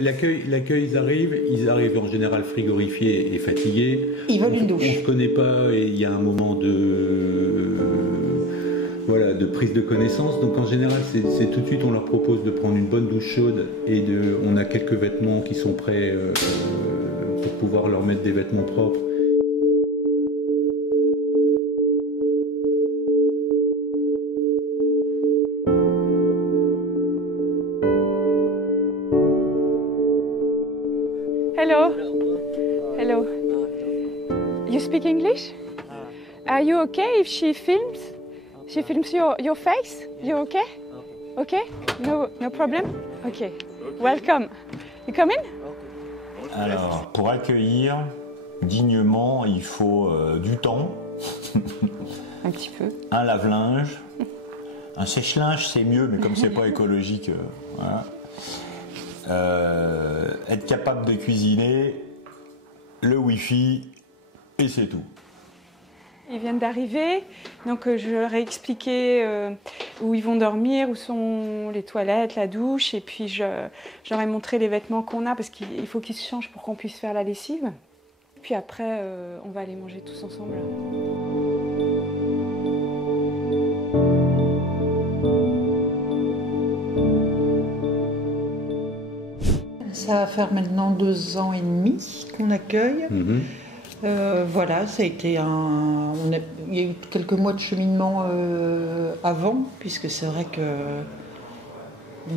L'accueil, ils arrivent en général frigorifiés et fatigués. Ils veulent une douche. On ne se connaît pas et il y a un moment de prise de connaissance. Donc en général, c'est tout de suite, on leur propose de prendre une bonne douche chaude et on a quelques vêtements qui sont prêts pour pouvoir leur mettre des vêtements propres. Hello. Hello. You speak English? Are you okay if she films? She films your face? You okay? Okay? No problem? Okay. Welcome. You come in? Alors, pour accueillir dignement, il faut du temps. Un petit peu. Un lave-linge. Un sèche-linge, c'est mieux, mais comme c'est pas écologique, voilà. Être capable de cuisiner, le wifi, et c'est tout. Ils viennent d'arriver, donc je leur ai expliqué où ils vont dormir, où sont les toilettes, la douche, et puis je leur ai montré les vêtements qu'on a, parce qu'il faut qu'ils se changent pour qu'on puisse faire la lessive. Puis après, on va aller manger tous ensemble. Ça va faire maintenant 2 ans et demi qu'on accueille. Voilà, ça a été il y a eu quelques mois de cheminement avant, puisque c'est vrai que on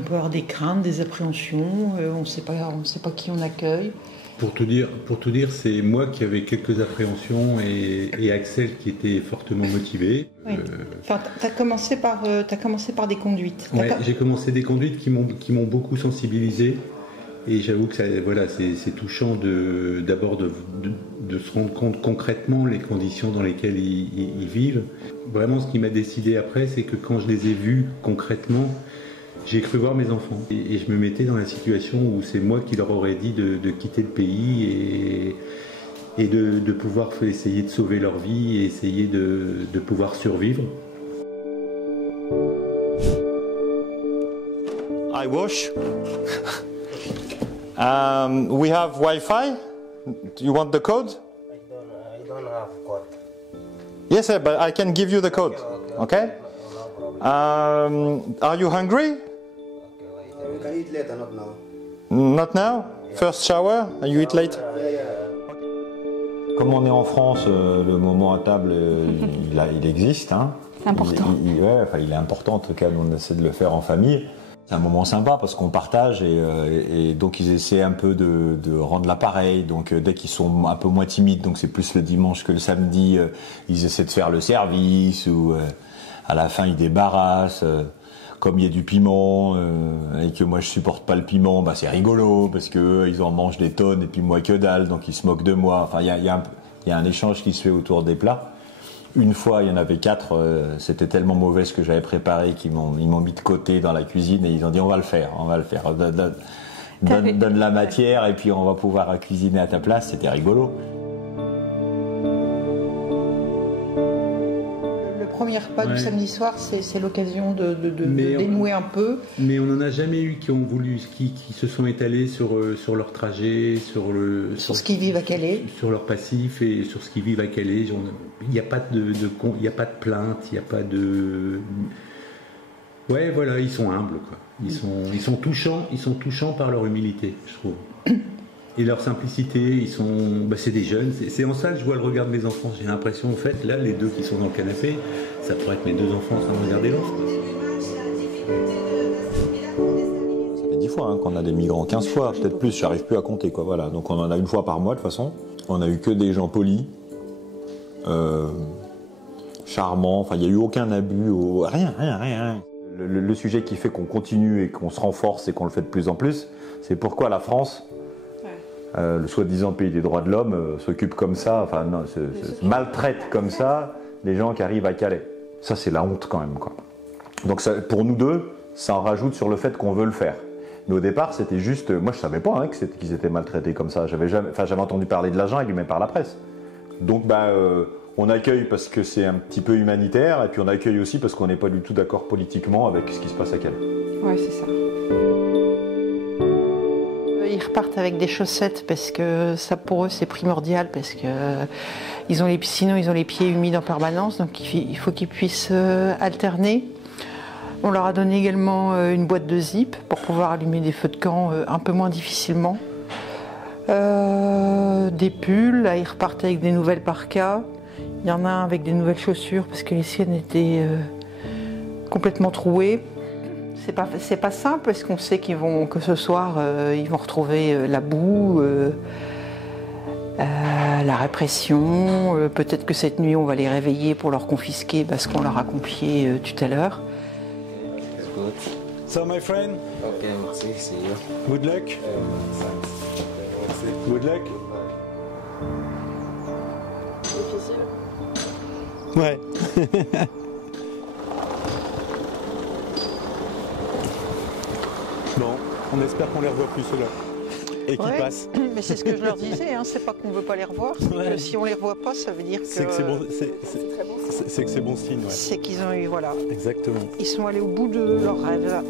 peut avoir des craintes, des appréhensions, on ne sait pas qui on accueille. Pour tout dire, c'est moi qui avais quelques appréhensions et Axel qui était fortement motivé. Oui. Enfin, t'as commencé par des conduites. Ouais, j'ai commencé des conduites qui m'ont beaucoup sensibilisé. Et j'avoue que c'est touchant d'abord de se rendre compte concrètement les conditions dans lesquelles ils vivent. Vraiment, ce qui m'a décidé après, c'est que quand je les ai vus concrètement, j'ai cru voir mes enfants. Et je me mettais dans la situation où c'est moi qui leur aurais dit de quitter le pays et de pouvoir essayer de sauver leur vie et essayer de pouvoir survivre. I wash. We have Wi-Fi. You want the code? I don't have code. Yes, sir, but I can give you the code. Okay? Are you hungry? We can eat later, not now. Not now? First shower and you eat later? Comme on est en France, le moment à table, il existe. Hein. C'est important. Il est important, en tout cas, on essaie de le faire en famille. C'est un moment sympa parce qu'on partage et donc ils essaient un peu de rendre l'appareil. Donc dès qu'ils sont un peu moins timides, donc c'est plus le dimanche que le samedi, ils essaient de faire le service ou à la fin ils débarrassent. Comme il y a du piment et que moi je supporte pas le piment, bah c'est rigolo parce que ils en mangent des tonnes et puis moi que dalle, donc ils se moquent de moi. Enfin il y a un échange qui se fait autour des plats. Une fois, il y en avait 4, c'était tellement mauvais ce que j'avais préparé qu'ils m'ont mis de côté dans la cuisine et ils ont dit on va le faire. Donne la matière et puis on va pouvoir cuisiner à ta place, c'était rigolo. Le premier repas du samedi soir, c'est l'occasion de dénouer un peu. Mais on n'en a jamais eu qui se sont étalés sur leur trajet, sur ce qu'ils vivent à Calais. Sur leur passif et sur ce qu'ils vivent à Calais. Il n'y a pas de plainte, il n'y a pas de... Ouais, voilà, ils sont humbles, quoi. Ils sont touchants par leur humilité, je trouve. Et leur simplicité, c'est des jeunes. C'est en ça que je vois le regard de mes enfants. J'ai l'impression, en fait, là, les 2 qui sont dans le canapé, ça pourrait être mes 2 enfants en train de regarder l'autre. Ça fait 10 fois qu'on a des migrants, 15 fois, peut-être plus, j'arrive plus à compter, quoi. Voilà. Donc on en a une fois par mois, de toute façon. On a eu que des gens polis, charmants, enfin, il n'y a eu aucun abus, rien. Le sujet qui fait qu'on continue et qu'on se renforce et qu'on le fait de plus en plus, c'est pourquoi la France... le soi-disant pays des droits de l'homme s'occupe comme ça, enfin non, maltraite comme ça les gens qui arrivent à Calais. Ça c'est la honte quand même, quoi. Donc ça, pour nous deux, ça en rajoute sur le fait qu'on veut le faire. Mais au départ c'était juste, moi je savais pas qu'ils étaient maltraités comme ça. J'avais entendu parler de la jungle mais par la presse. Donc on accueille parce que c'est un petit peu humanitaire et puis on accueille aussi parce qu'on n'est pas du tout d'accord politiquement avec ce qui se passe à Calais. Ouais, c'est ça. ils repartent avec des chaussettes parce que ça pour eux c'est primordial parce que sinon ils ont les pieds humides en permanence, donc il faut qu'ils puissent alterner. On leur a donné également une boîte de zip pour pouvoir allumer des feux de camp un peu moins difficilement. Des pulls, là ils repartent avec des nouvelles parkas. Il y en a un avec des nouvelles chaussures parce que les siennes étaient complètement trouées. C'est pas simple parce qu'on sait que ce soir ils vont retrouver la boue, la répression. Peut-être que cette nuit on va les réveiller pour leur confisquer ce qu'on leur a confié tout à l'heure. So my friend, Okay, see you. good luck. Good luck. Difficile. Ouais. Bon, on espère qu'on les revoit plus ceux-là. Et qu'ils passent. Mais c'est ce que je leur disais, hein, c'est pas qu'on veut pas les revoir, c'est que si on les revoit pas, ça veut dire que C'est que c'est bon, c'est que c'est bon signe, ouais. c'est qu'ils ont eu, voilà, Exactement. ils sont allés au bout de leurs rêves.